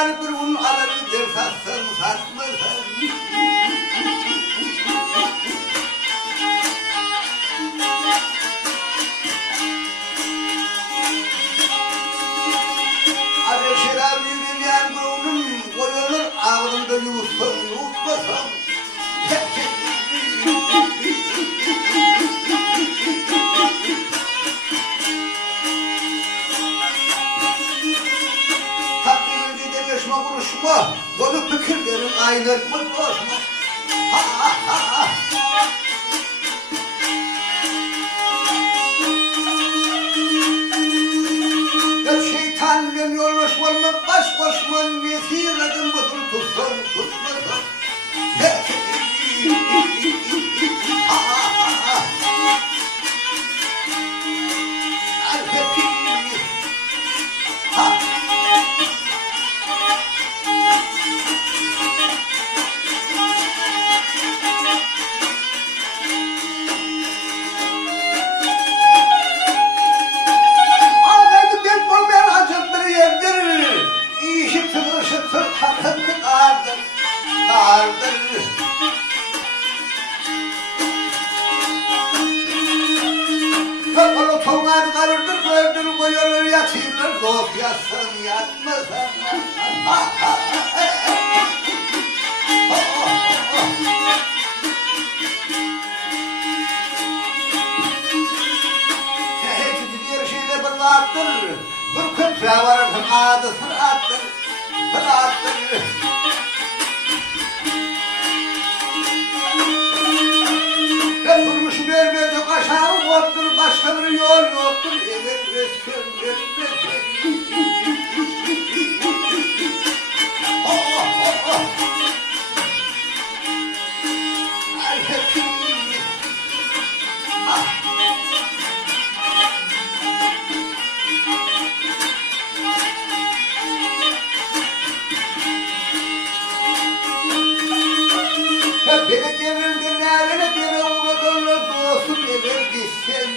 yar bir un alır der satsın satmasın. Ateşler bir yar bir unun koyulur ağzımda yutsun yutmasın. Vuruşma, dolu fikirlerin aynı koşma. Ha ha ha. Ya şeytanla yollaşma mı baş koşma nesiredim budur tutsun tutmasın. Ha ha ha. Ha. Kapalı toğan karırdır koydur koyulur yatırır dost yatsın yatmasın. Diğer şeyde bir vardır, bir köprü varır adı sırattır, sırattır. Durmuş berberde aşağı yoktur, başka bir yol yoktur. Evet, evet. Beni devirdi, nerede beni uğradığını doğsun, evet, gitsen